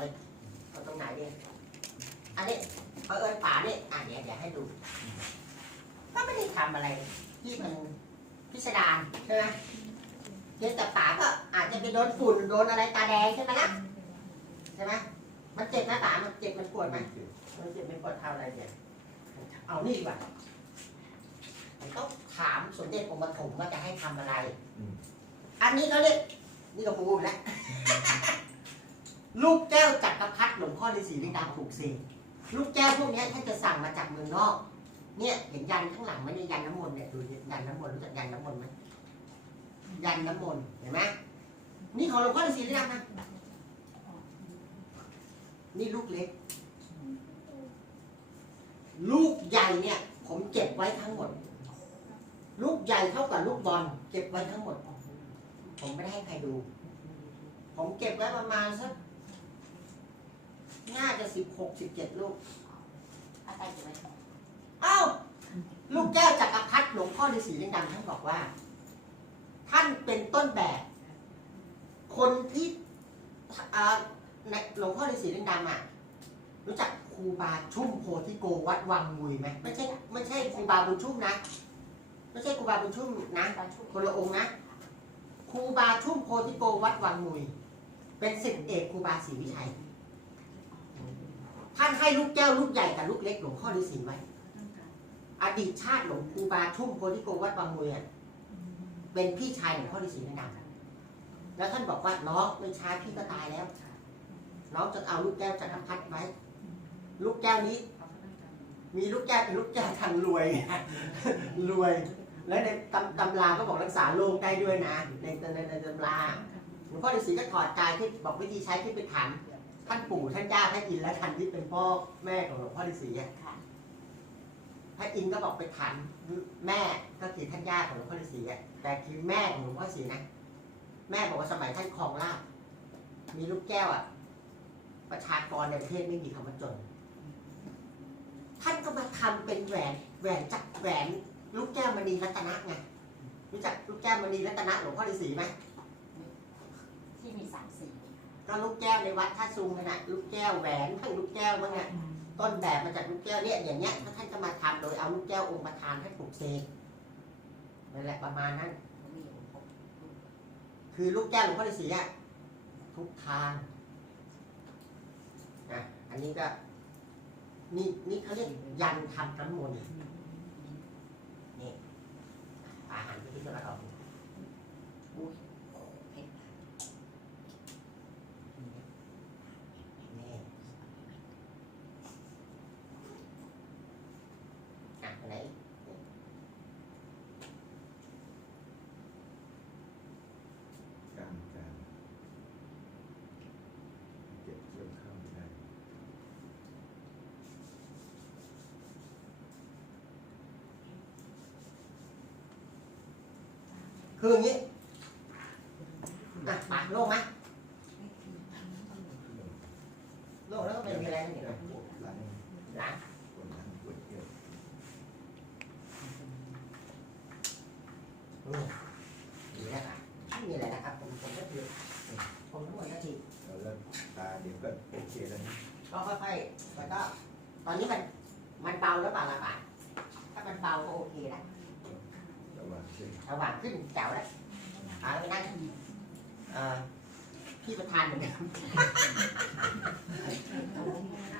เลย เอาตรงไหนดีอันนี้เผอิญป่านี่อะเดี๋ยวเดี๋ยวให้ดู ก็ไม่ได้ทำอะไร ที่มันพิสดารใช่ไหมเพียงแต่ป่าก็อาจจะไปโดนฝุ่นโดนอะไรตาแดงใช่ไหมล่ะใช่ไหมมันเจ็บนะป่ามันเจ็บมันปวดไหมมันเจ็บมันปวดเท่าอะไรเนี่ยเอานี่ดีกว่าผมต้องถามสมเด็จองค์ปฐมว่าจะให้ทำอะไร อันนี้เขาเรียกนี่ก็พูดแล้ว ลูกแก้วจักรพรรดิหลวงพ่อฤาษีลิงดำถูกเสกลูกแก้วพวกนี้ท่านจะสั่งมาจากเมืองนอก เนี่ยเห็นยันข้างหลังไหมเนี่ยยันน้ำมนต์เนี่ยดูดิยันน้ำมนต์รู้จักยันน้ำมนต์ไหมยันน้ำมนต์เห็นไหมนี่ของหลวงพ่อฤาษีลิงดำนะนี่ลูกเล็ก ลูกใหญ่เนี่ย ผมเก็บไว้ทั้งหมด ลูกใหญ่เท่ากับลูกบอลเก็บไว้ทั้งหมด ผมไม่ได้ให้ใครดู ผมเก็บไว้ประมาณสัก จะสิบหกสิบเจ็ดลูกอาจารย์อยู่ไหมเอ้า ลูกแก้วจักรพรรดิหลวงพ่อฤาษีลิงดำท่านบอกว่า ท่านเป็นต้นแบบ คนที่อ่าในหลวงพ่อฤาษีลิงดำอะรู้จักครูบาชุ่มโพธิโกวัดวังมุยไหมไม่ใช่ไม่ใช่ครูบาบุญชุ่มนะ ไม่ใช่ครูบาบุญชุ่มนะตอนช่วงคนละองค์นะครูบาชุ่มโพธิโกวัดวังมุย เป็นสิทธิเอกครูบาศรีวิชัย ท่านให้ลูกแก้วลูกใหญ่กับลูกเล็กหลวงพ่อฤาษีไว้ อดีตชาติหลวงครูบาชุ่มโพธิโกวัดวังมุยอะเป็นพี่ชายหลวงพ่อฤาษีนันเองแล้วท่านบอกว่าน้องไม่ช้าพี่ก็ตายแล้วน้องจะเอาลูกแก้วจักรพรรดิไว้ ลูกแก้วนี้ มีลูกแก้วเป็นลูกแก้วทางรวยรวย แล้วในตำตำราก็บอกรักษาโรคได้ด้วยนะในในในตำราหลวงพ่อฤาษีก็ถอดกายที่บอกวิธีใช้ที่ไปถาม ท่านปู่ท่านย่าท่านอินและท่านที่เป็นพ่อแม่ของหลวงพ่อฤาษีอะค่ะ ท่านอินก็บอกไปถามแม่ก็คือท่านย่าของหลวงพ่อฤาษีอะแต่คือแม่ของหลวงพ่อฤาษีนะแม่บอกว่าสมัยท่านครองราชย์มีลูกแก้วอะประชากรในประเทศไม่มีคำว่าจน ท่านก็มาทำเป็นแหวนแหวนจักรแหวนลูกแก้วมณีรัตนะไงรู้จักลูกแก้วมณีรัตนะหลวงพ่อฤาษีไหมที่มีสามสี ก็ลูกแก้วในวัดท่าซุงนั่นน่ะลูกแก้วแหวนทั้งลูกแก้วมั้งอะต้นแบบมาจากลูกแก้วเนี่ยอย่างเงี้ยท่านก็มาทำโดยเอาลูกแก้วองค์ประธานให้ปลูกเสกนั่นแหละประมาณนั้นมีอยู่หกคือลูกแก้วหลวงพ่อฤาษีอะทุกทางนะอันนี้ก็นี่นี่เขาเรียกยันทำน้ำมนต์นี่อาหารที่พิจารณาออก อุ้ยเพชร นี่ อะอันไหนการการเก็บเกี่ยวข้าวไม่ได้คืออย่างนี้อะปากโล่งไหมโล่งแล้วก็ไม่มีอะไรนี่แล้นะวปวดหลัง ก็ค่อยๆแล้วก็ ตอนนี้มัน มันเบาแล้วเปล่าละบาทถ้ามันเบาก็โอเคแล้วสว่างขึ้นสว่างขึ้นแจ๋วแล้วเอาไปนั่งเอ่อพี่ประธานเหมือนเดิม